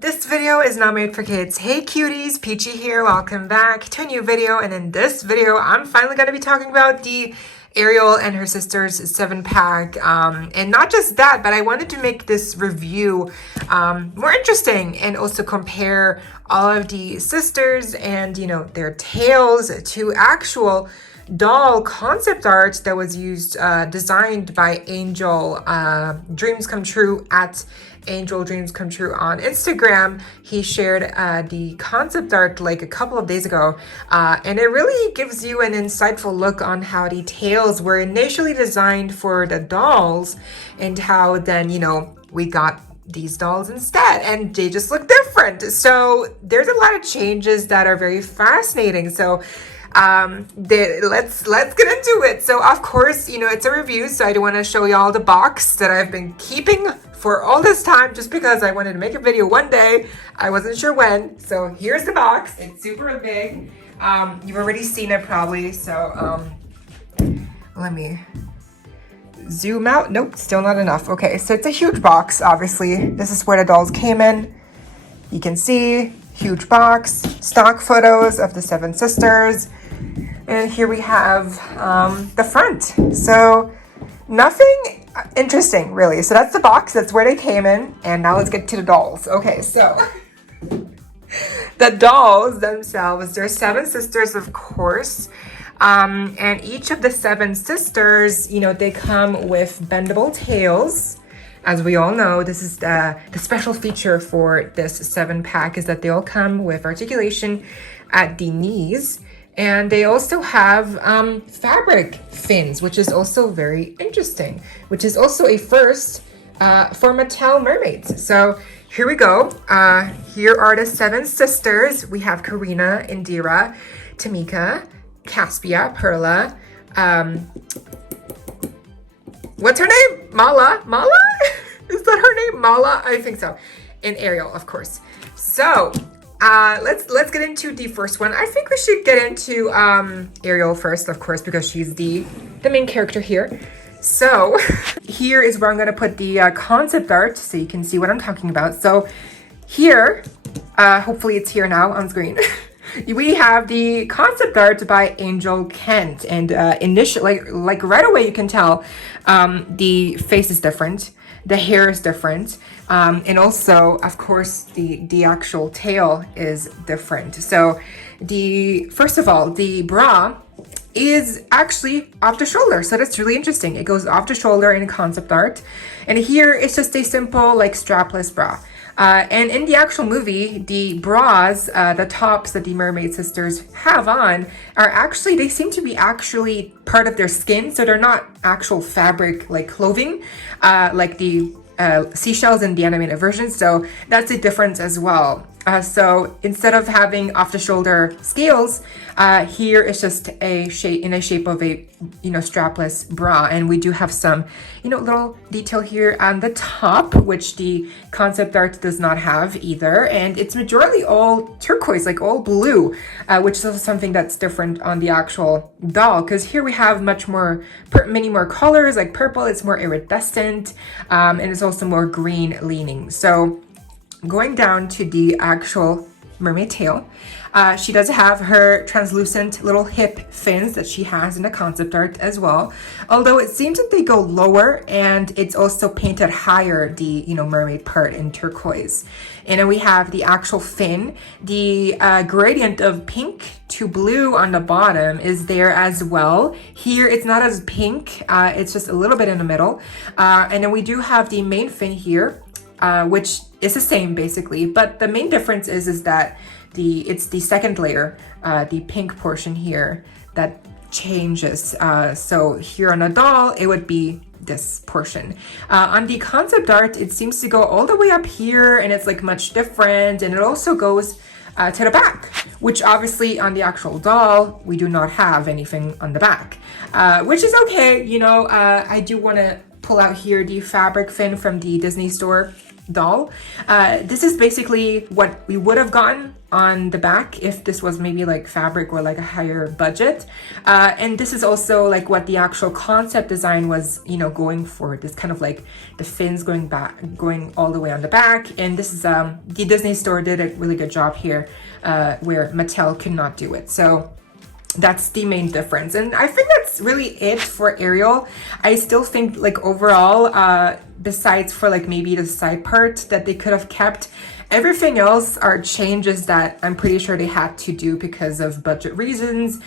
This video is not made for kids. Hey cuties, PeachY here. Welcome back to a new video. And in this video, I'm finally going to be talking about the Ariel and her sisters 7-pack. And not just that, but I wanted to make this review more interesting and also compare all of the sisters and, their tales to actual doll concept art that was used, designed by Angel Dreams Come True at Angel Dreams Come True on Instagram. He shared the concept art like a couple of days ago, and it really gives you an insightful look on how the tales were initially designed for the dolls and how then, we got these dolls instead and they just look different. So there's a lot of changes that are very fascinating. So let's get into it. So of course, it's a review, so I don't want to show you all the box that I've been keeping for all this time just because I wanted to make a video one day. I wasn't sure when. So here's the box. It's super big. You've already seen it probably. So let me zoom out. Nope, still not enough. Okay, so it's a huge box, obviously. This is where the dolls came in. You can see, huge box, stock photos of the 7 sisters. And here we have the front. So nothing interesting, really. So that's the box. That's where they came in. And now let's get to the dolls. Okay, so the dolls themselves, they're 7 sisters, of course. And each of the 7 sisters, they come with bendable tails. As we all know, this is the special feature for this 7-pack is that they all come with articulation at the knees. And they also have fabric fins, which is also very interesting, which is also a first for Mattel Mermaids. So here we go. Here are the 7 sisters. We have Karina, Indira, Tamika, Caspia, Perla. What's her name? Mala? Is that her name? Mala? I think so. And Ariel, of course. So let's get into the first one. I think we should get into Ariel first, of course, because she's the main character here. So here is where I'm gonna put the concept art so you can see what I'm talking about. So here, hopefully it's here now on screen. We have the concept art by Angel Kent, and initially, like right away, you can tell the face is different, the hair is different, and also, of course, the actual tail is different. So, first of all, the bra is actually off the shoulder, so that's really interesting. It goes off the shoulder in concept art, and here it's just a simple like strapless bra. And in the actual movie, the bras, the tops that the Mermaid sisters have on are actually, they seem to be actually part of their skin. So they're not actual fabric like clothing, like the seashells in the animated version. So that's a difference as well. So instead of having off-the-shoulder scales, here it's just in a shape of a, strapless bra. And we do have some, little detail here on the top, which the concept art does not have either. And it's majority all turquoise, like all blue, which is also something that's different on the actual doll. Because here we have many more colors, like purple, it's more iridescent, and it's also more green leaning. So going down to the actual mermaid tail, she does have her translucent little hip fins that she has in the concept art as well. Although it seems that they go lower and it's also painted higher, the mermaid part in turquoise. And then we have the actual fin. The gradient of pink to blue on the bottom is there as well. Here it's not as pink, it's just a little bit in the middle. And then we do have the main fin here, which is the same basically, but the main difference is that it's the second layer, the pink portion here, that changes. So here on a doll, it would be this portion. On the concept art, it seems to go all the way up here, and it's like much different, and it also goes to the back, which obviously on the actual doll, we do not have anything on the back, which is okay. I do want to pull out here the fabric fin from the Disney store. doll. This is basically what we would have gotten on the back if this was maybe like fabric or like a higher budget. And this is also like what the actual concept design was, you know, going for. This kind of like the fins going all the way on the back. And this is the Disney store did a really good job here, where Mattel could not do it. So that's the main difference. And I think that's really it for Ariel. I still think like overall, besides for like maybe the side part that they could have kept, everything else are changes that I'm pretty sure they had to do because of budget reasons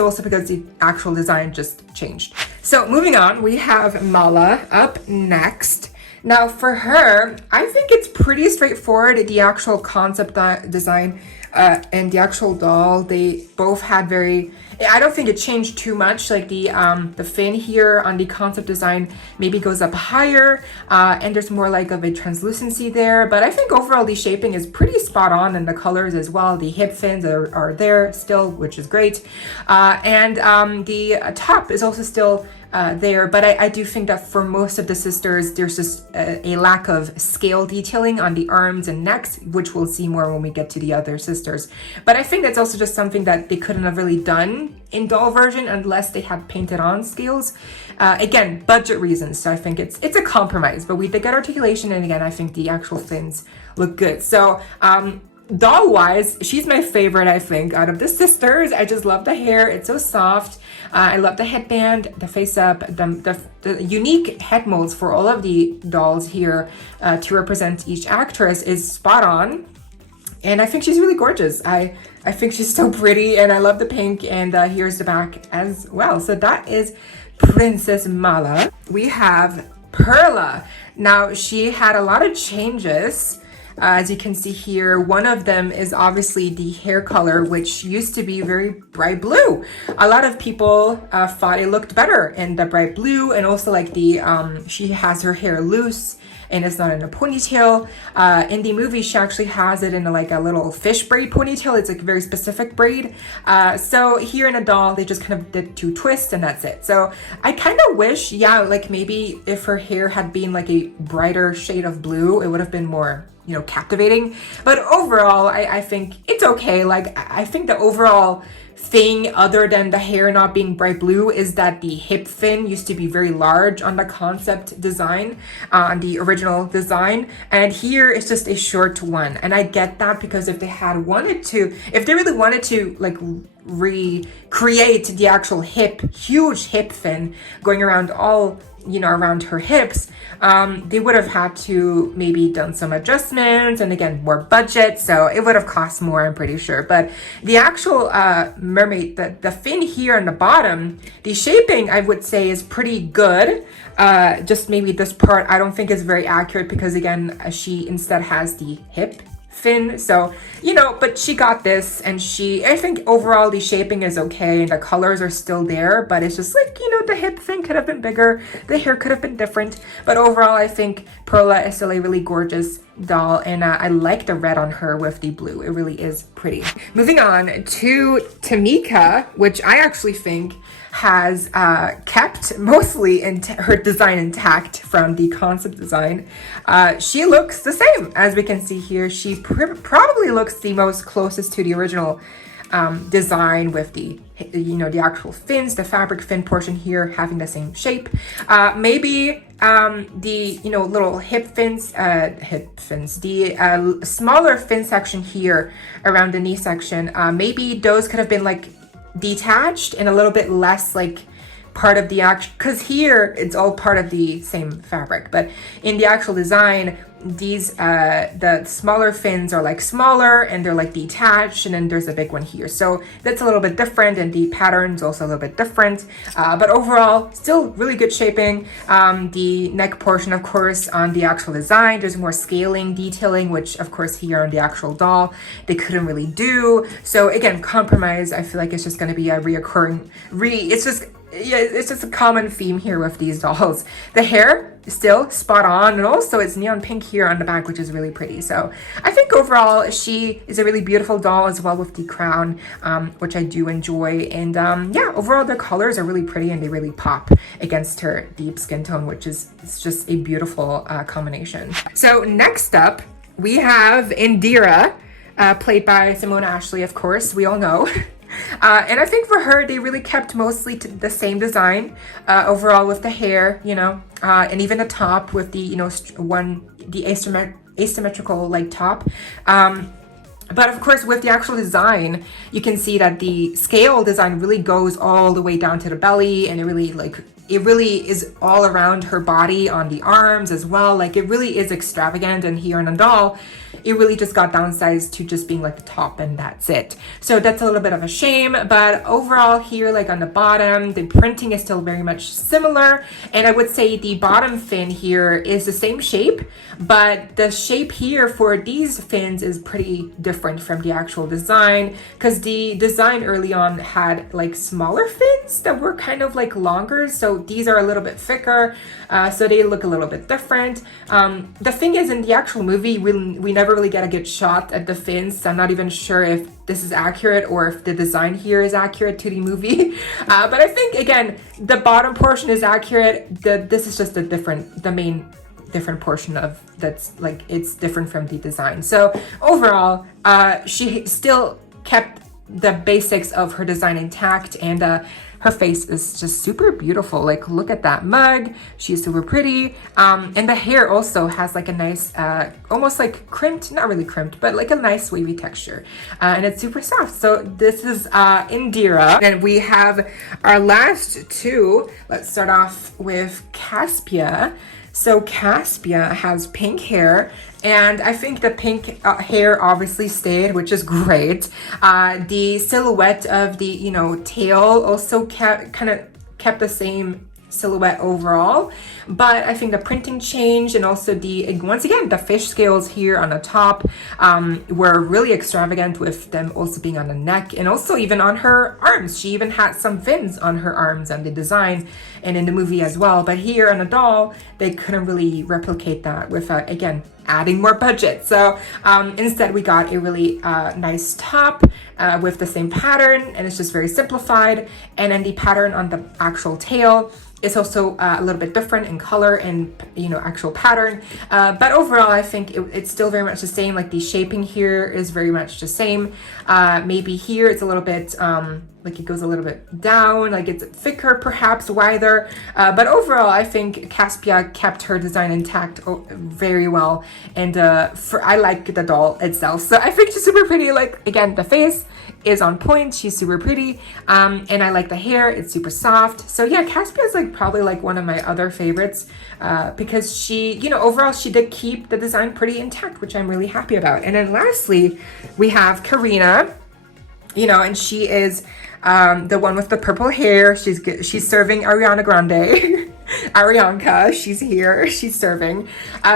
also because the actual design just changed. So moving on, we have Mala up next. Now for her, I think it's pretty straightforward. The actual concept design and the actual doll, they both had I don't think it changed too much. Like the fin here on the concept design maybe goes up higher, and there's more like of a translucency there. But I think overall the shaping is pretty spot on, and the colors as well. The hip fins are there still, which is great. And the top is also still there, but I do think that for most of the sisters, there's just a lack of scale detailing on the arms and necks, which we'll see more when we get to the other sisters. But I think that's also just something that they couldn't have really done in doll version unless they had painted on scales. Again, budget reasons, so I think it's a compromise, but we did get articulation, and again, I think the actual fins look good. So doll wise, she's my favorite, I think, out of the sisters. I just love the hair, it's so soft. I love the headband, the face up, the unique head molds for all of the dolls here to represent each actress is spot on. And I think she's really gorgeous. I think she's so pretty, and I love the pink, and here's the back as well. So that is Princess Mala. We have Perla. Now, she had a lot of changes. As you can see here, one of them is obviously the hair color, which used to be very bright blue. A lot of people thought it looked better in the bright blue, and also like the she has her hair loose and it's not in a ponytail. In the movie, she actually has it in like a little fish braid ponytail. It's like a very specific braid. So here in a doll, they just kind of did 2 twists and that's it. So I kind of wish, yeah, like maybe if her hair had been like a brighter shade of blue, it would have been more, you know, captivating. But overall, I think it's okay. Like, I think the overall thing, other than the hair not being bright blue, is that the hip fin used to be very large on the concept design, on the original design, and here it's just a short one. And I get that, because if they really wanted to like recreate the actual huge hip fin going around all, you know, around her hips, they would have had to maybe done some adjustments, and again, more budget, so it would have cost more, I'm pretty sure. But the actual mermaid, the fin here on the bottom, the shaping, I would say, is pretty good. Just maybe this part I don't think is very accurate, because again, she instead has the hip fin, so, you know, but she got this, and I think overall the shaping is okay, and the colors are still there, but it's just like, you know, the hip fin could have been bigger, the hair could have been different, but overall I think Perla is still a really gorgeous doll, and I like the red on her with the blue. It really is pretty. Moving on to Tamika, which I actually think has kept mostly her design intact from the concept design. She looks the same, as we can see here. She probably looks the most closest to the original design, with the, you know, the actual fins, the fabric fin portion here having the same shape. Maybe the, you know, little hip fins, the smaller fin section here around the knee section, maybe those could have been like detached and a little bit less like part of the actual, because here it's all part of the same fabric, but in the actual design, these the smaller fins are like smaller and they're like detached, and then there's a big one here, so that's a little bit different, and the pattern's also a little bit different, but overall still really good shaping. The neck portion, of course, on the actual design, there's more scaling, detailing, which of course here on the actual doll they couldn't really do. So again, compromise. I feel like it's just going to be a reoccurring it's just yeah, it's just a common theme here with these dolls. The hair is still spot on, and also it's neon pink here on the back, which is really pretty. So I think overall she is a really beautiful doll as well with the crown, which I do enjoy. And yeah, overall the colors are really pretty and they really pop against her deep skin tone, which is it's just a beautiful combination. So next up, we have Indira, played by Simona Ashley, of course, we all know. And I think for her, they really kept mostly to the same design overall with the hair, you know, and even the top with the, you know, the asymmetrical like top. But of course, with the actual design, you can see that the scale design really goes all the way down to the belly, and it really is all around her body on the arms as well. Like it really is extravagant, and here in a doll, it really just got downsized to just being like the top and that's it. So that's a little bit of a shame, but overall here, like on the bottom, the printing is still very much similar. And I would say the bottom fin here is the same shape, but the shape here for these fins is pretty different from the actual design, because the design early on had like smaller fins that were kind of like longer. So these are a little bit thicker, so they look a little bit different. The thing is, in the actual movie, we never really get a good shot at the fins, so I'm not even sure if this is accurate or if the design here is accurate to the movie. But I think, again, the bottom portion is accurate. This is just the main different portion of that's like it's different from the design. So overall, she still kept the basics of her design intact, and her face is just super beautiful. Like, look at that mug. She's super pretty. And the hair also has like a nice, almost like crimped, not really crimped, but like a nice wavy texture. And it's super soft. So this is Indira. And we have our last two. Let's start off with Caspia. So Caspia has pink hair, and I think the pink hair obviously stayed, which is great. The silhouette of the, you know, tail also kind of kept the same silhouette overall, but I think the printing changed, and also once again the fish scales here on the top were really extravagant, with them also being on the neck and also even on her arms. She even had some fins on her arms on the design and in the movie as well, but here on the doll they couldn't really replicate that without, again, adding more budget. So instead we got a really nice top with the same pattern, and it's just very simplified. And then the pattern on the actual tail is also a little bit different in color and, you know, actual pattern. But overall, I think it's still very much the same. Like the shaping here is very much the same. Maybe here it's a little bit, like it goes a little bit down, like it's thicker, perhaps wider. But overall, I think Caspia kept her design intact very well. And I like the doll itself. So I think she's super pretty. Like, again, the face is on point. She's super pretty. And I like the hair. It's super soft. So yeah, Caspia is like probably like one of my other favorites because she, you know, overall she did keep the design pretty intact, which I'm really happy about. And then lastly, we have Karina, you know, and she is the one with the purple hair. She's serving Ariana Grande. Arianka, she's here, she's serving.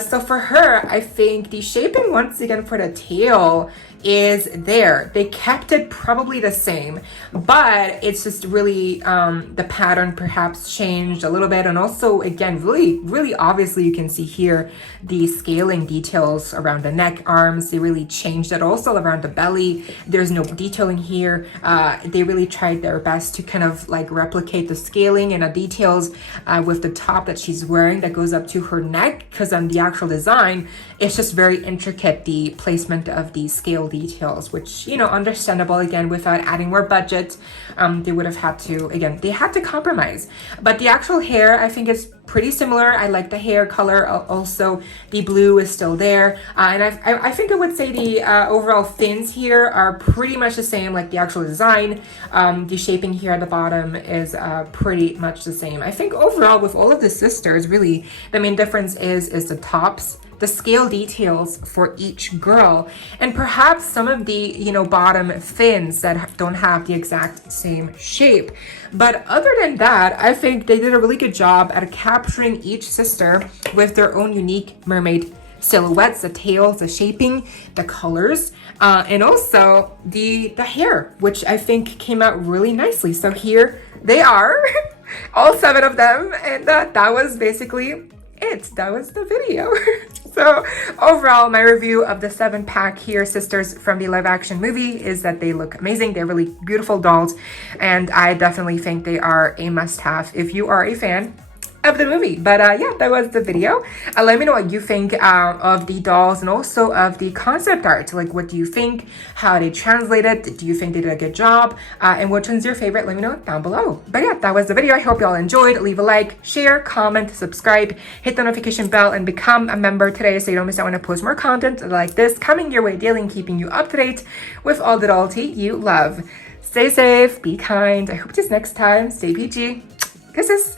So for her, I think the shaping once again for the tail is there. They kept it probably the same, but it's just really the pattern perhaps changed a little bit. And also, again, really obviously you can see here the scaling details around the neck, arms, they really changed it. Also around the belly, there's no detailing here. They really tried their best to kind of like replicate the scaling and the details with the top that she's wearing that goes up to her neck, because on the actual design, it's just very intricate, the placement of the scale details, which, you know, understandable. Again, without adding more budget, they would have had to, again, they had to compromise. But the actual hair, I think, is pretty similar. I like the hair color. Also, the blue is still there. And I think I would say the overall fins here are pretty much the same, like the actual design. The shaping here at the bottom is pretty much the same. I think overall with all of the sisters, really, the main difference is the tops, the scale details for each girl, and perhaps some of the, you know, bottom fins that don't have the exact same shape. But other than that, I think they did a really good job at capturing each sister with their own unique mermaid silhouettes, the tails, the shaping, the colors, and also the hair, which I think came out really nicely. So here they are. all 7 of them, and that was basically it. That was the video. So overall, my review of the 7-pack here sisters from the live action movie is that they look amazing. They're really beautiful dolls, and I definitely think they are a must-have if you are a fan of the movie. But yeah, that was the video. Let me know what you think of the dolls and also of the concept art. Like, what do you think? How they translated? Do you think they did a good job? And which one's your favorite? Let me know down below. But yeah, that was the video. I hope you all enjoyed. Leave a like, share, comment, subscribe, hit the notification bell, and become a member today so you don't miss out when I post more content like this coming your way daily and keeping you up to date with all the dollty you love. Stay safe, be kind. I hope to see you next time. Stay peachy. Kisses.